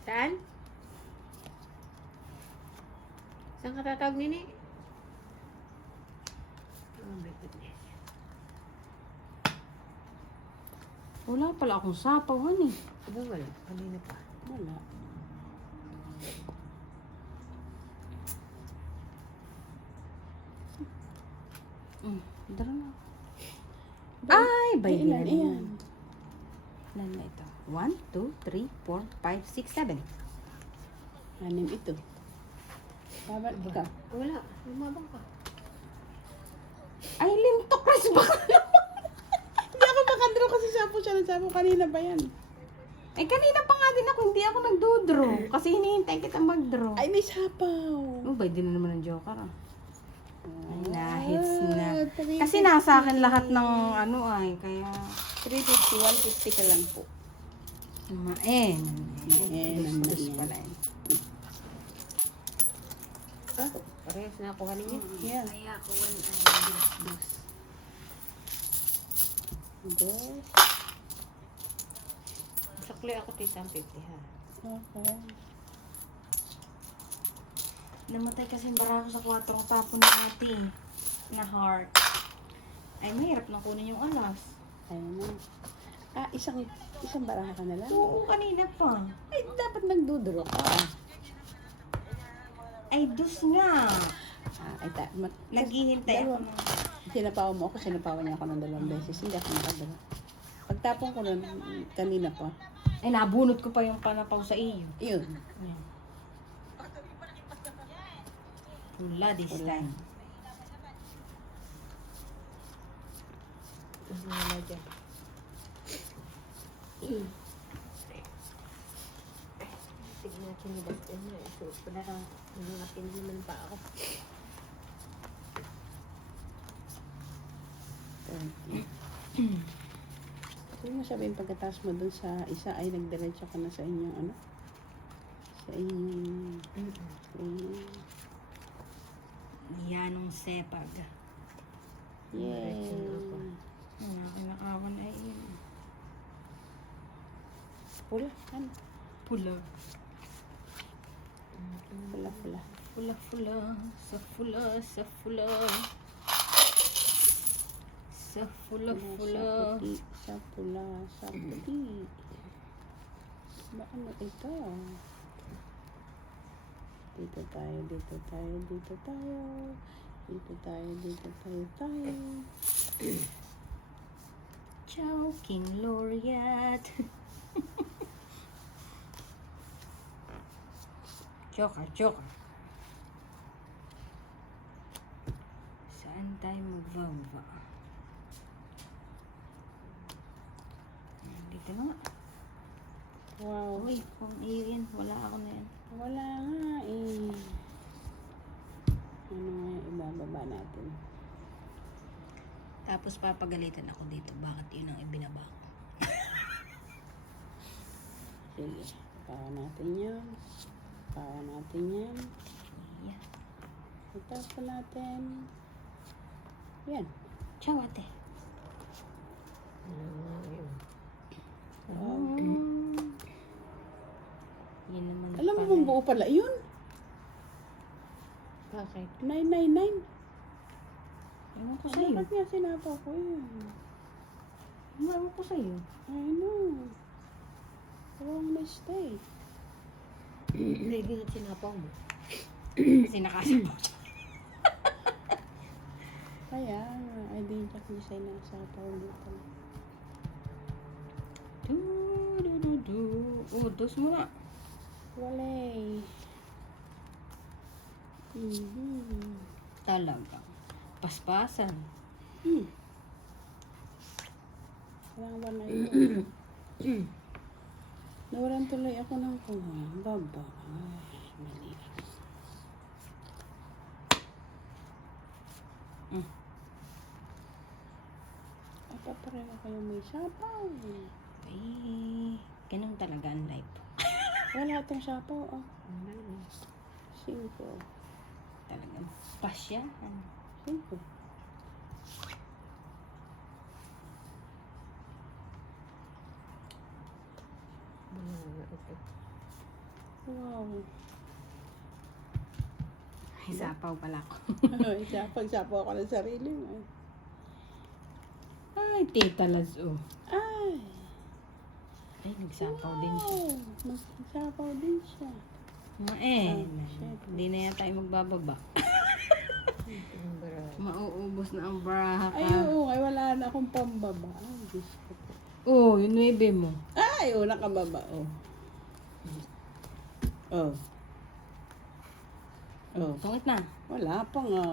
Saan? Saan ka tatawag, Nini? Oh my goodness. Wala pala akong sapaw, eh. Aba, wala. Kanina pa. Wala. Dara na. Ay, Ay, baby na ilan, iyan. naman. Ilan na ito? 1, 2, 3, 4, 5, 6, 7. 6 ito. Dapat ikaw. Wala. Lumabang ka. Ay, lintok, Chris, baka Hindi ako makadraw kasi sapo siya. Nagsapo kanina ba yan? Eh, kanina pa nga din ako, hindi ako nagdodraw. Kasi hinihintay kita mag-draw. Ay, may sapaw. Oh, ba, di na naman ng joker, ah. Ay, na-hits na. Ah, 350. Kasi nasa akin lahat ng ano ay, kaya... 350, 150 ka lang po. Maen. Dus Maen. pala yun. Ah, parehas na ako ninyo. Yeah. Kaya ako dus. Dos. Sakli ako tita 50 ha. Okay. Namatay kasi yung barako sa 4 tapon na ate. Na heart. Ay, mahirap na kunin yung alas. Ayun na. Ah, isang baraha ka na lang? Oo, kanina pa. Ay, dapat nagduduro ka. Ay, dus nga. Ah, ay, Naghihintay ako ng... Sinapaw mo ako, sinapawan niya ako ng 2 beses. Hindi ako nakadala. Pagtapon ko nun, kanina pa. Ay, nabunot ko pa yung panapaw sa iyo. Yun. Ayan. Wala this Wala. time. Wala dyan. Tignan natin yung basta niya. So, para nangatin naman pa ako. 30. Huwag mo sabihin pagkatapos mo dun sa isa ay nagdiretso ka na sa inyong ano? Sa inyong... Sa inyong... Yanong sepag. Yay! Mga kinakawan ay yun. Pula, ano? Pula. Pula, pula. Pula, pula. Sa pula, sa pula. Sa pula, pula. Sa puti, sa pula, sa puti. Ba ano ito? Dito tayo, dito tayo, dito tayo. Dito tayo, dito tayo, tayo. Ciao, King Laureate. Joker, joker. Saan tayo magbaba? Dito na nga. Wow. Uy, kung iyo yan, wala ako na yan. Wala nga eh. Ano nga yung ibababa natin? Tapos papagalitan ako dito. Bakit yun ang ibinaba ko? Sige. Pawa natin yan. Pawa natin yan. Yeah. Itapo natin. Yan. Ciao, ate. Yun naman Alam mo pala. bang buo pala yun? Bakit? 999. Ewan ko sa'yo. Bakit nga sinapaw ko yun? Ewan ko sa'yo. I know. Wrong mistake. Hindi na sinapaw mo. Kasi nakasama. Kaya, ay di siya kung siya nasapaw dito. Du. Oh, dos mo na. Walay. Talaga. Paspasan. Walang ba na ito? Nawalan tuloy ako ng kuha. Baba. Ay, mali. Apa pareho kayo may sapaw. Ay, ganun talaga ang life. Wala itong sapaw. Oh. Ano? 5. Talagang pasyahan. 5. Wow. Ay, sapaw pala ako. Sapaw ako ng sarili mo. Ay, tita Lazo. Ay. Ay, nagsapaw din siya. Magsapaw din siya. Maen. Oh, shit. Hindi na yata tayo magbababa. Mauubos na ang braha Ay, ka. oo. Ay, wala na akong pambaba. Ay, Diyos ko po. Oh, yung 9 mo. Ah! Ay, nakababa. Oh. Oh. Oh. Tungit na. Wala pa nga.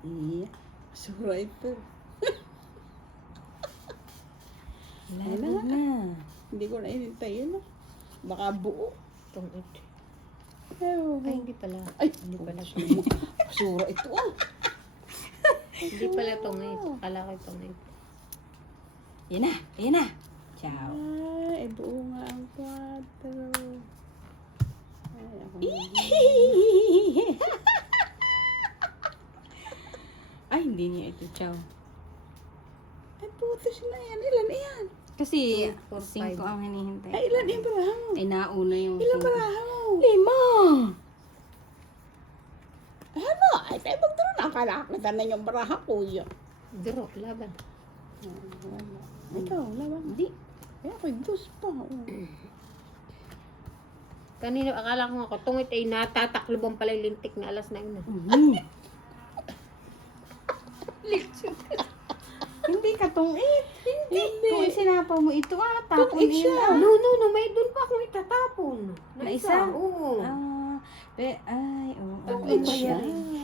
Iya. Sura ito. Labog na. Hindi ko na inintay yun. Baka buo. Tungit. Ewan. Ay, hindi pala. Ay, Hindi pala. sura ito ah. Hindi pala tungit. Akala ko tungit. Yan na. Ayan na. Ciao. Ay, buo nga ang 4. Ay, ako Ay, hindi niya ito. Ciao. Ay, putos na yan. Ilan yan? Kasi 2, 4, 5 ang hinihintay. Ay, ilan yung baraha mo? Ay, nauna yung Ilan 5. baraha mo? 5. Ano? Ay, tayo magturo na. Akala kita na yung baraha ko yun. Draw, laban. Wala. Ikaw, laban. Hindi. Ay, ako'y dos pa. Oh. Kanina, akala ko nga ako, tungit ay natatakloban pala yung lintik na alas na yun. Hindi ka tungit. Hindi. Kung isinapa mo ito tapon Tungit siya. No, may doon pa akong itatapon. Na isa? Oo. Ay, oo. Tungit siya.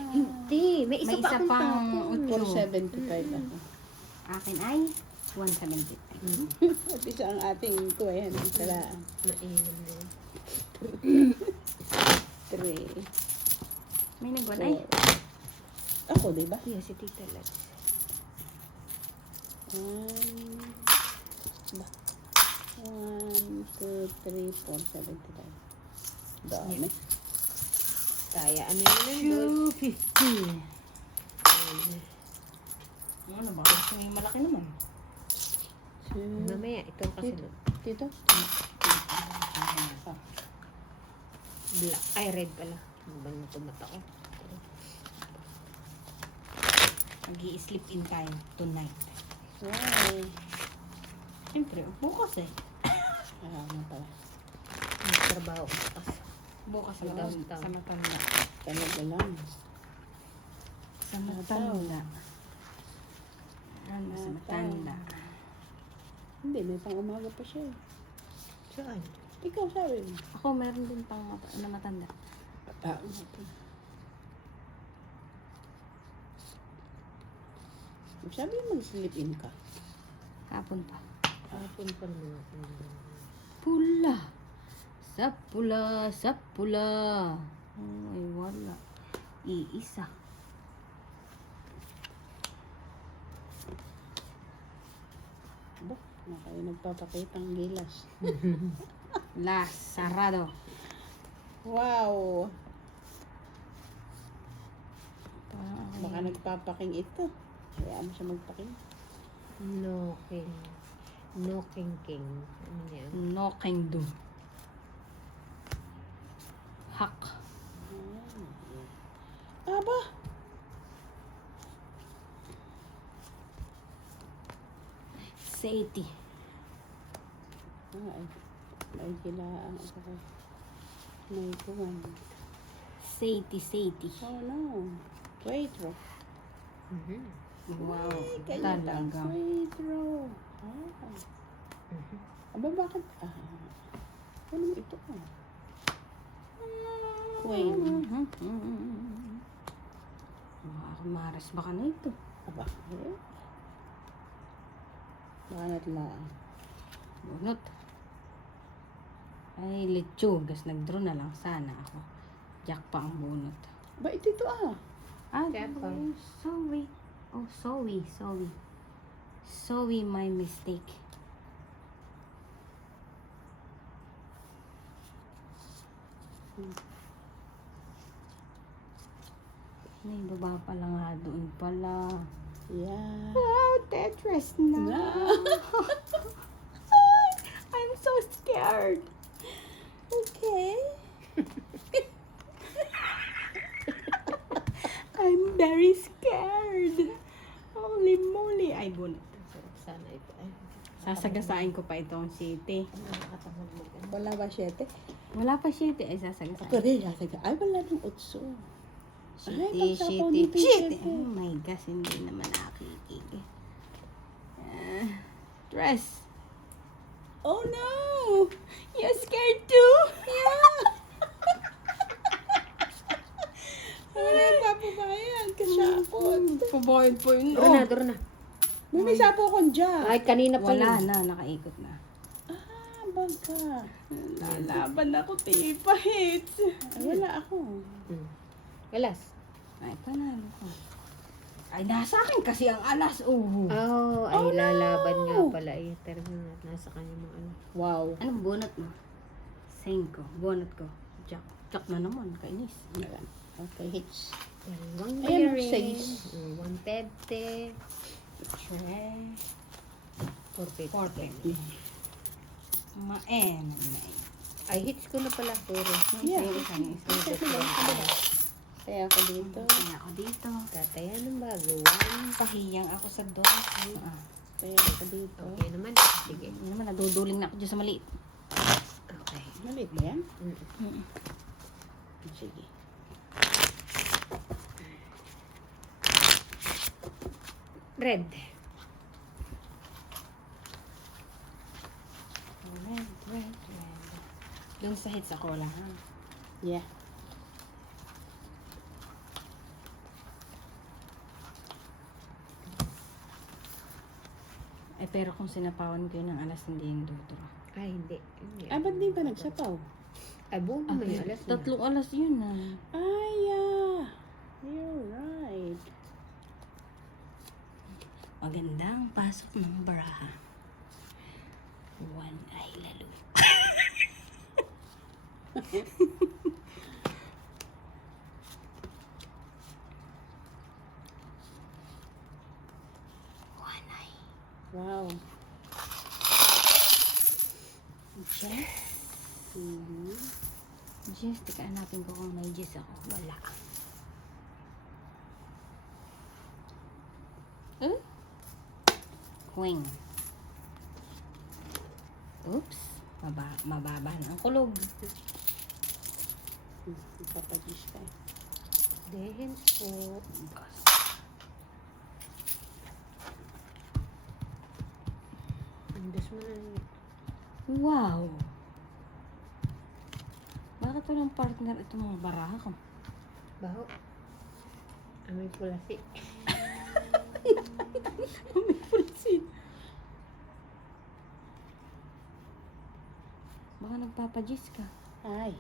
Hindi, may isa May pa isa akong pang tapon. 475 ako. Akin ay 175. At isa ang ating kuwayan. Salaan. Mainam na yun. 3. May nagwan ay. Ako, di ba? Yeah, si Tita Lex. 1, 2, 3, 4, 75. Dami. Kaya ano yun doon? 250. Ano ba? May malaki naman. Mamaya, ito kasi doon. Dito? Black. Ay, red pala. Ano ba na tumata ko? Mag-i-sleep in time tonight. Wow. Siyempre, bukas eh. Ano pala. Nagtrabaho ko kasi. Bukas Sa na downtown. sa matanda. Talaga lang. Sa matanda. Ano sa matanda? Hindi, may pang umaga pa siya. Saan? Ikaw sabi mo. Ako meron din pang na matanda. Sabi mo mag-sleep in ka. Kapon pa. Hapon pa naman ako. Pula. Sa pula, sa pula. Ay, wala. Iisa. Ba, na kayo nagpapakitang gilas. Las, sarado. Wow! Parang ako Baka nagpapaking ito. Kaya mo siya magpaking. No king. No king king. Ano yan? no can do. Hak. Aba! Seiti. Ay kilaan ako. May kuwan. Seiti, seiti. Oh no. Wait, bro. Wow. Kaya Talaga. Wait, bro. Aba, bakit? Ano mo ito? Queen. Maras baka na ito. Aba, eh? Baka natlaan. Bunot. Ay, lechugas. Nag-draw na lang sana ako. Jack pa ang bunot. Ba, ito ah. Ah, Kaya pa. sorry. Oh, sorry, sorry. Sorry, my mistake. May baba pala nga doon pala. Yeah. Wow, Tetris na. No. I'm so scared. Okay. I'm very scared. Holy moly. Ay, bunot. Sana ito. Ay, Sasagasain ko pa itong city. nakakatamad mo. Wala ba 7? Wala pa city. Ay, Ako sasagasain. rin, sasaga. Ay, wala ng 8. Ay, Shitty, pagsapaw shitty, dito yung shitty. siyete. Oh my gosh, hindi naman nakikig. Dress. Oh no! You're scared too? Yeah! Wala yung papabayad. Kasyapot. Pabayad po yun. Duro na, duro na. May sapo akong dyan. Ay, kanina pa Wala yun. na, nakaikot na. Ah, bangka. Lalaban ako, tipa hits. Ay, wala ako. Alas. Ay, panalo ko. Ay, nasa akin kasi ang alas. Oh, ay lalaban nga pala eh. Talaga nasa kanya mga ano. Wow. Anong bunot mo? 5. Bunot ko. Jack. Jack na naman, kainis. Ayan. Okay, hits. Dalawang Ayan, bearing. 6. 150. 450. 450. Maen. Mm. Ay, hits ko na pala. Puro. Yeah. Isa. Kaya ako dito. Kaya ako dito. Tataya ng bago. 1. Pahiyang ako sa 2. Kaya ako dito. Okay naman. Sige. Hindi naman, naduduling na ako dyan sa maliit. Okay. Maliit ba yan? Mm. Sige. Red. Red. Doon sa hits ako lang. Yeah. Eh, pero kung sinapawan ko yun ng alas, hindi yung dudura. Ay, hindi. Hindi. Ah, ba't di pa nagsapaw? Ay, buong may alas na. 3 alas yun na. Ay, yeah. You're right. Magandang pasok ng baraha. 1 ay lalo. Wow. Jess? Mhm. Jess, tika hanapin ko kung may Jess ako. Wala. Queen. Oops. Mababa na ang kulog. Papagis ka eh. Dehen po. Andas mo na yun. Wow. Bakit walang partner itong mga baraha ko? Baho. Amoy pulasi. May pulsin. Baka nagpapajis ka. Ay.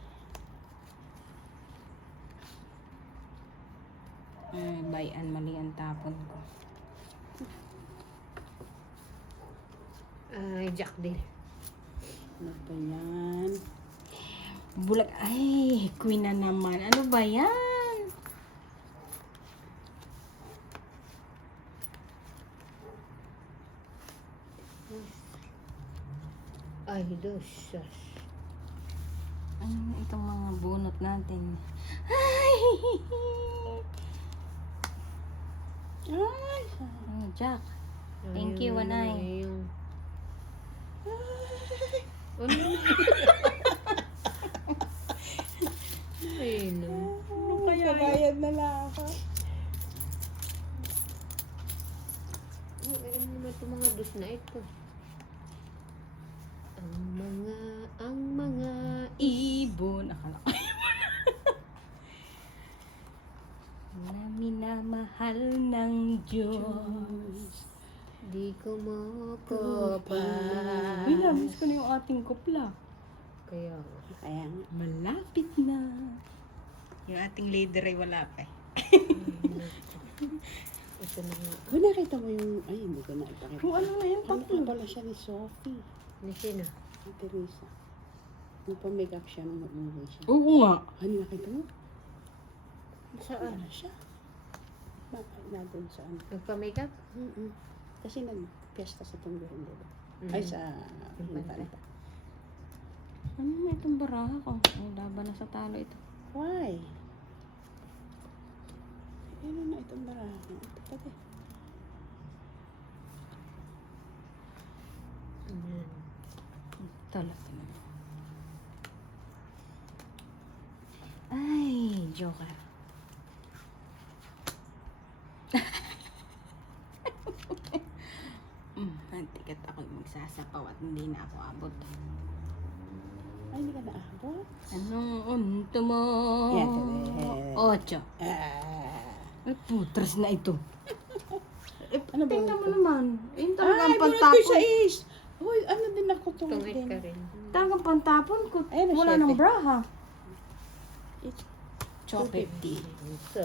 Bayan, mali ang tapon ko. Ay, Jack din. Ano ba yan? Bulag. Ay, queen na naman. Ano ba yan? Ay, dos. Ano na itong mga bunot natin? Ay! Ay. Oh, Jack. Thank you, Wanay. Ano? Ay, no. Ano kaya? Pabayad na lang ako. Ano naman itong mga dos na ito? Ang mga Ibon. Akala ko. Na minamahal ng Diyos. di ko makopa. Uy, namiss ko na yung ating kupla. Kaya, Kaya nga. Malapit na. Yung ating leader ay wala pa eh. ito na nga. Kung nakita mo yung... Ay, hindi ko na ipakita. Kung ano na yan, Ano tatlo. pala siya ni Sophie? Ni sino? Ni Teresa. Nagpa-makeup siya nung mag-uwi siya. Oo nga. Ano nakita mo? Saan? Ano siya? Bakit natin sa ano? Nagpa-makeup? Kasi nag-fiesta sa Tunggurin, diba? Mm. Ay, sa... Infanta. Ano na itong baraha ko? Ay, laban na sa talo ito. Why? Ano na itong baraha? Ito pati. Ayan. Talaga naman. Ay, joker. Antikat ako magsasapaw at Hindi na ako abot. Ay, hindi ka naabot. Anong unto mo? Yan, correct. 8. Ah. Ay, putres na ito. Eh, Ano ba tingnan mo ito? naman. Yung talagang Ay, bunot ko pantapon. sa is. Hoy, ano din ako tungkol Tungit din. ka rin. Talagang pantapon ko. Ayun na, Wala syete. nang bra, ha? It's 250. Sa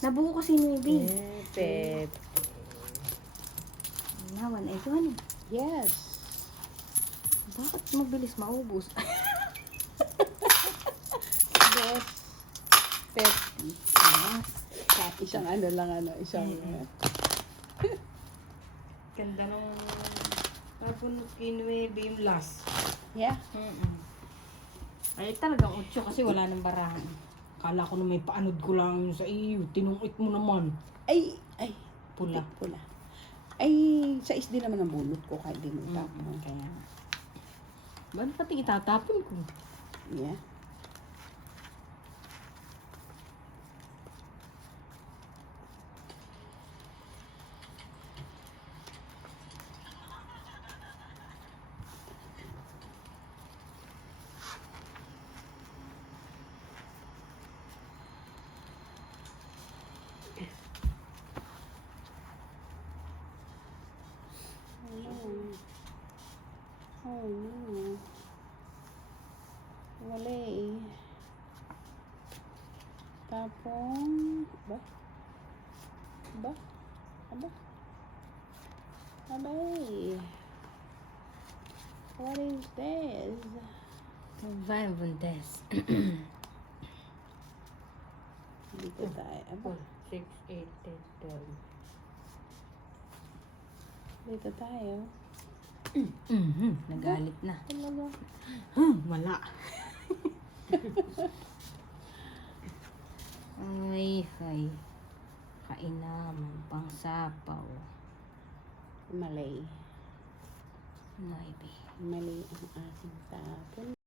Nabuo kasi ni Baby. pep. Nawan, ito ano? Yes. Bakit mabilis maubos? Yes. 50. Isang ano lang isang Ganda nung tapon kinuwebe yung last. yeah. Ay talagang 8 kasi wala nang barahan. Kala ko na may paanod ko lang sa iyo. Tinungit mo naman. Ay, Pula. pula. Ay, sa is din naman ang bunot ko kahit di mo tapon. Kaya. Ba't pati itatapon ko? Yeah. Oh no. Wala eh. Tapong, ba? Ba? Aba? Abay. What is this? Vivundes. Dito tayo. Aba, 6, 8, 10, 12. dito tayo. Nagalit na. Talaga. Wala. Ay, kainam, pangsapaw. Malay. Maybe. Mali ang aking tapon.